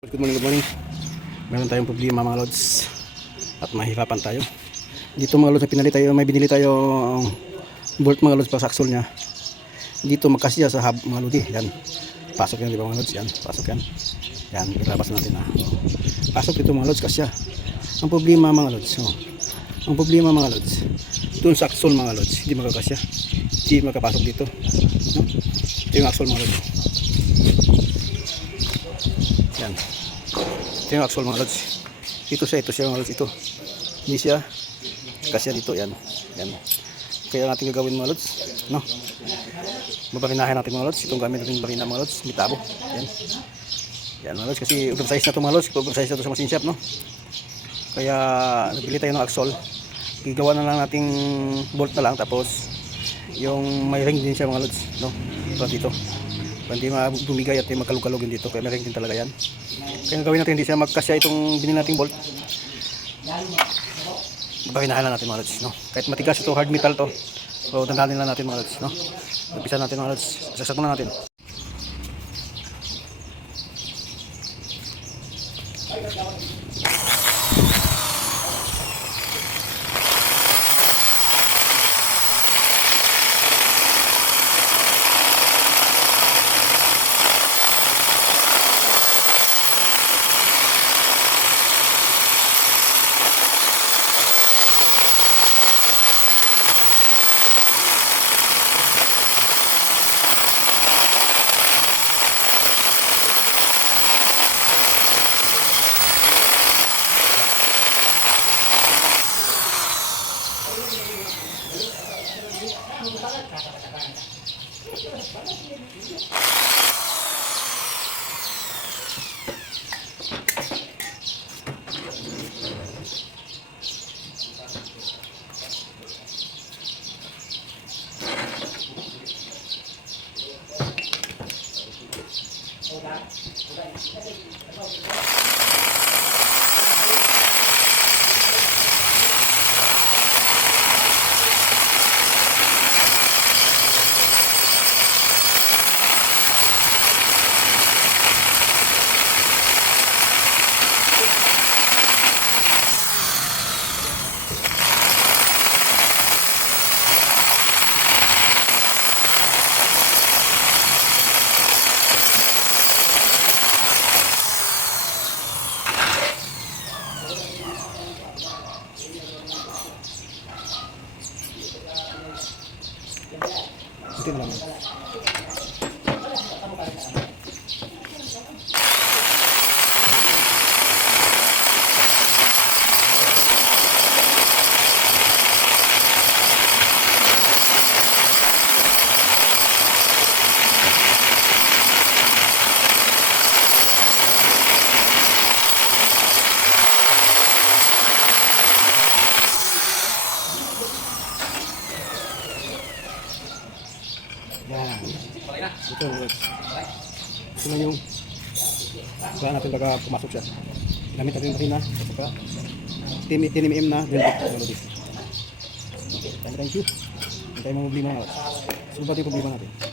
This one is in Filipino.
Good morning, good morning. Meron tayong problema mga lods at mahirapan tayo. Dito mga lods, may binili tayo bolt mga lods para sa axle niya. Dito magkasya sa hub mga lodi. Yan. Pasok yan, di ba mga lods? Yan, pasok yan. Yan, ilabas natin na. Pasok dito mga lods, kasya. Ang problema mga lods, ang problema mga lods, doon sa axle mga lods, hindi magkakasya. Hindi magkapasok dito. No? Ito yung axle mga lods. Yan. Ito yung axle mga lods. Ito siya mga lods. Ito. Hindi siya kasya dito. Yan. Yan. Kaya natin gagawin mga lods. No? Babarinahin natin mga lods. Itong gamit natin barina mga lods. Mitabo. Yan. Yan mga lods. Kasi oversize na ito mga lods. Oversize na ito sa machine shop. No? Kaya nabili tayo ng axle. Gigawa na lang nating bolt na lang. Tapos yung may ring din siya mga lods. No? Ito dito. Hindi bumigay at magkalug-kalug dito, kaya meron din talaga yan. Kaya gawin natin, hindi siya magkasya itong binili nating bolt. Babahinahan na natin mga lods, no? Kahit matigas ito, hard metal to, so tandaan lang natin mga lods, no? Umpisa natin mga lods, sasak muna natin. Ito lang. Yan. Ito na yung saan natin baga pumasok siya. Gamit natin rin na saka 10mm na drill bit melody. Okay, thank you. Hindi tayo problema. Subat yung problema natin.